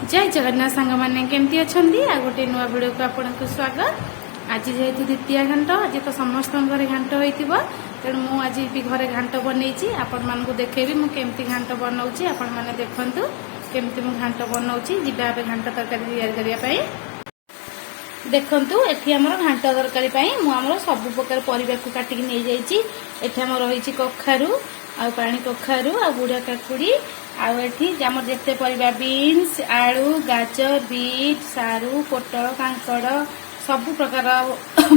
जय जगन्नाथ सांग मैंने केमती अच्छा आ गोटे नुआ भिडियो को आपको स्वागत। आज जेहेतु द्वितीय घाट आज तो समस्त घरे घाट हो तेणु मुझे भी घरे घाट बनई आपण मानक देखेबी मुझे घाट बनाऊँगी आपण मैंने देखु केमती मु घाट बनाऊँगी जीवा घाट तरकारी या देखु एटी आम घाट तरकारी मुझे सब प्रकार परिवा को काटिक नहीं जामर रही कखारू आ पानी कखारू आ बुढ़ा काकुड़ी आम जिते परिवा बीन्स आलू गाजर बीट सारू पोटल कांकड़ सब प्रकार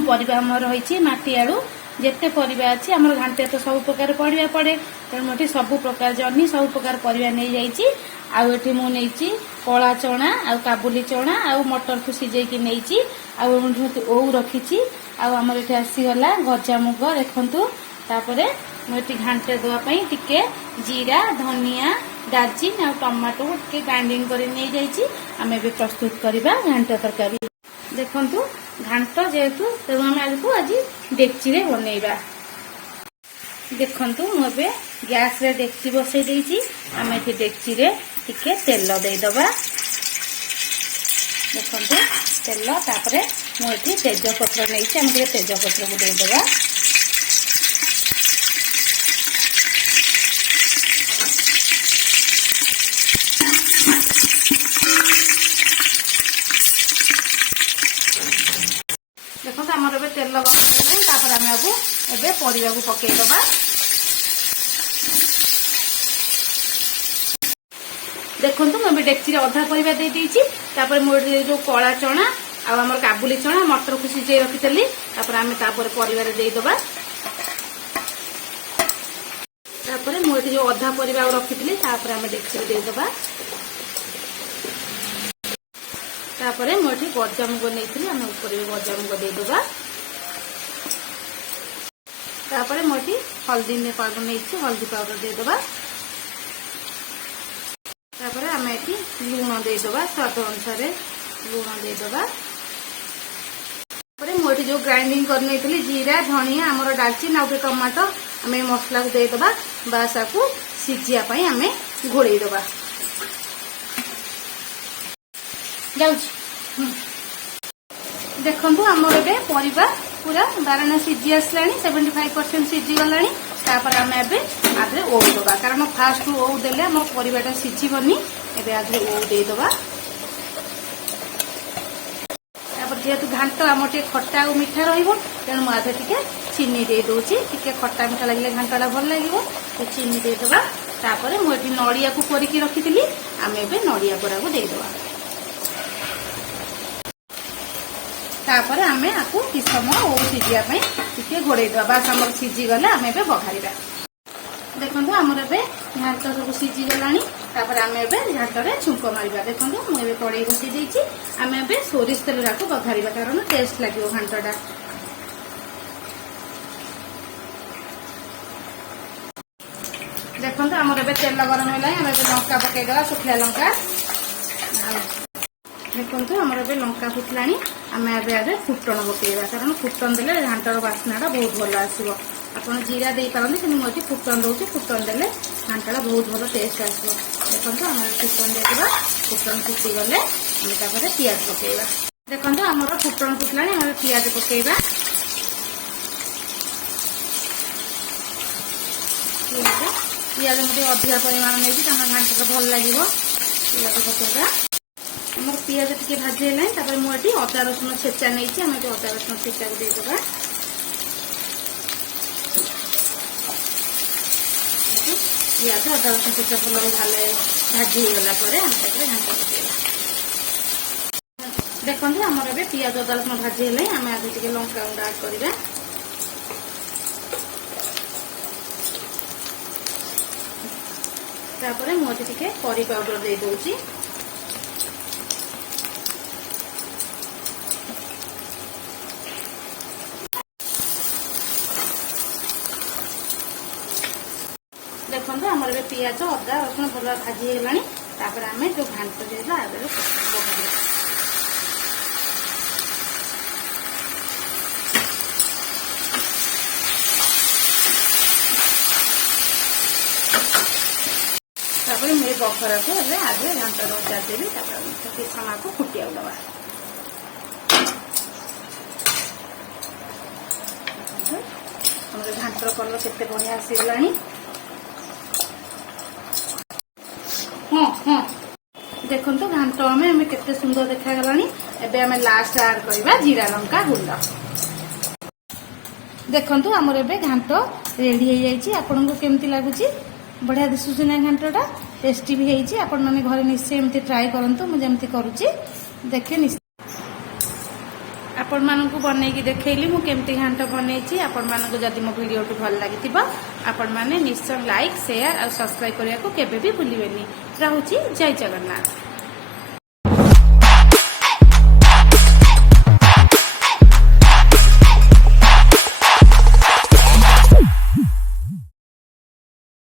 परिवा रही माटी आलू जिते परिवा अच्छी आम घाटे तो सब प्रकार परिवा पड़े तेणु मुझे सब प्रकार जह्नी सब प्रकार परिवा नहीं जाइए आठी मुझे कला चना आ काबुली चना आ मटर को सीझे नहीं ओ रखी आमर ये आसीगला गजा मुग देखु तापर मुझे घाटे देवाई टिके जीरा धनिया दालचीनी आ टमाटो टे ग्राइंडिंग कर नहीं जाइए आम ए प्रस्तुत करवा घाट तरकारी देखु घाट जेहेतु तेणु आम आज को आज डेक्ची बनइबा देखु मुझे गैस रे डेक्ची बसई देइछि आम ये डेक्ची टिके तेल देदबा देखु तेल तापर मुझे तेजपत्र नहीं आम तेजपत्र को देदबा देखो आमर ए तेल गरम आम अब परिवा को पकईदबा देखु मुझे डेक्ची अधा परिवा दे देपर मुझे जो कला चना आम काबुली चना मटर को सीझे रखी आम परिवार देदबा मुझे जो अधा परिवा रखी आम डेक्ची देदबा तापर मुझे गजामुग नहीं आम ऊपर गजामुग देदबा तापर मुझे हल्दी पाउडर नहीं हल्दी पाउडर देदबा तापर आम ये लुण देदबा स्वाद अनुसार लुण देदबा मुझे जो ग्राइंडिंग कर जीरा धनिया आमर डालचीन आ टमाटो आम मसला को देदबा बास को सीझापी आम घोड़ेदबा देखु आमर ए परिवा पूरा 12 सीझी आसला 75% सीझी गला आम आदि ओ दबा कारण फास्ट ओ देले आम परिवाटा सीझीबनी एबे आदि ओ देदबा जेहेतु घाट आम टे खट्टा और मीठा रेणु मुझे टे चीनी दे दूची टे खट्टा मीठा लगे घाटा भल लगे तो चीनी देदबा तापर मुझे नड़िया को कोरिकी रखी आम ए नड़िया कोरा को देदबा तापर आम आपको कि समय ओ सीझापी टे घोड़ेदबा बास आम सीझीगले आम ए बघार देखो आमर ए घाट सब सीझीगला आम ए घाटे छुंक मारिबा देखो मुझे कड़े बसई देती आम ए सोरिष तेल को बघार कारण टेस्ट लगे घाटा देखो आमर ए तेल गरम है आम लंका पकईदे सुखिया लंका देखो आमर ए लंका फुटला आम ए फुटण पकईवा कारण फुटन देले घाटर बास्नाटा बहुत भल आसो आप जीरा दे पारती कि मुझे फुटन दूसरी फुटन देले घाटा बहुत भल टेस्ट आसो देखो आम फुटन देवा फुटन फुटीगले आम पियाज पकईवा देखो आमर फुटन फुटला आम पियाज पकईवा पियाज मुझे अधिका परिमाण नहीं घाटा भल लगे पियाज पकईवा आम पियाज टे भाजी है मुझे अदा रसुण छेचा नहीं आम अदा रसुण छेचा को देदबा पियाज अदा रसुण छेचा भल भाजी होगला आम घाटा पकईवा देखो आमर ए पियाज अदा रसुण भाजी है आम आज टे लंका गुंड आड करवा तापर मुझे टे करी पाउडर दे दूची देखो आमर ए पियाज अदा रसुण भल भाजी होगला आम जो घाट देला बघार मुझे बखरा को आगे घाट देवी ଟିକେ ସମୟକୁ ଫୁଟିବାକୁ ଦେବା। ଆମର ଘାଣ୍ଟର କଲର କେତେ ବଢିଆ ଆସିଗଲାଣି। ହଁ ହଁ ଦେଖନ୍ତୁ ଘାଣ୍ଟ ଆମେ କେତେ ସୁନ୍ଦର ଦେଖାଗଲାଣି। ଏବେ ଆମେ ଲାଷ୍ଟ ଆଡ କରିବା ଜିରା ଲଙ୍କା ଗୁଣ୍ଡ। ଦେଖନ୍ତୁ ଆମର ଏବେ ଘାଣ୍ଟ ରେଡି ହେଇଯାଇଛି। ଆପଣଙ୍କୁ କେମିତି ଲାଗୁଛି? ବଢିଆ ଦିଶୁଛି ନା ଘାଣ୍ଟଟା? टेस्टी भी होती है। आपण मैंने घरे निश्चय एमती ट्राए करंतु मुझे एमती करूची देखे आपण मानकु बनेकी देखैली मु केमती घांट बनैची। आपण मानकु जदि मो वीडियो भल लागितिबा आपण माने निश्चय लाइक शेयर और सब्सक्राइब करिया को केबे भी भूलिबेनी। रहूची जय जगन्नाथ।